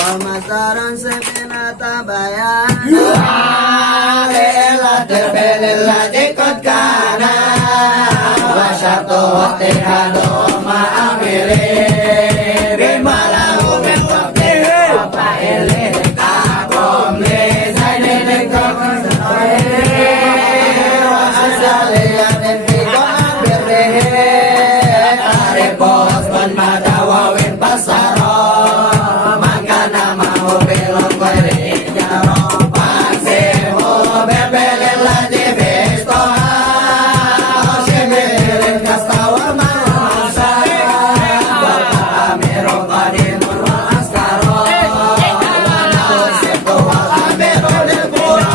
Pemasaran sepinata bayan Lela terbelela jikot kana Wasyato tekado ma'amili Bimalahu benwakti Apa ele kakom li Zaini lingkong sanohi Wasali yatin kiko ambil rehe Taripos man madawawin pasaro belong beri jaro paseho bebelel di besto simelin kastawa masa bapak amiro kadin askaro sepo amiro del puro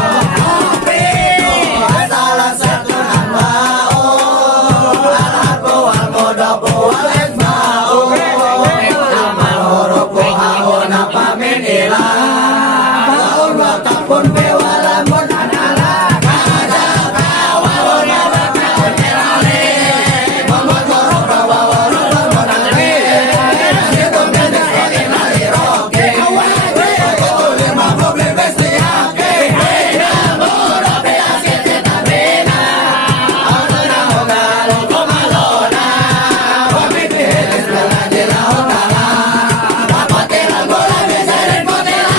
salah satu nama alhabu almodobu alesmau amal huruf hawa napa menila pun bewala mun anala kada kawalun bakal terale momotor bawa mun anale itu mendes kali mari roke awai lima mobil bestiake namor ape asete tabena ana hogalo komalona wamite esla jela hotala kapatela bola besaren potela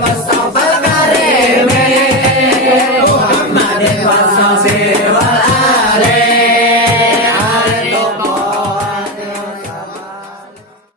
Mas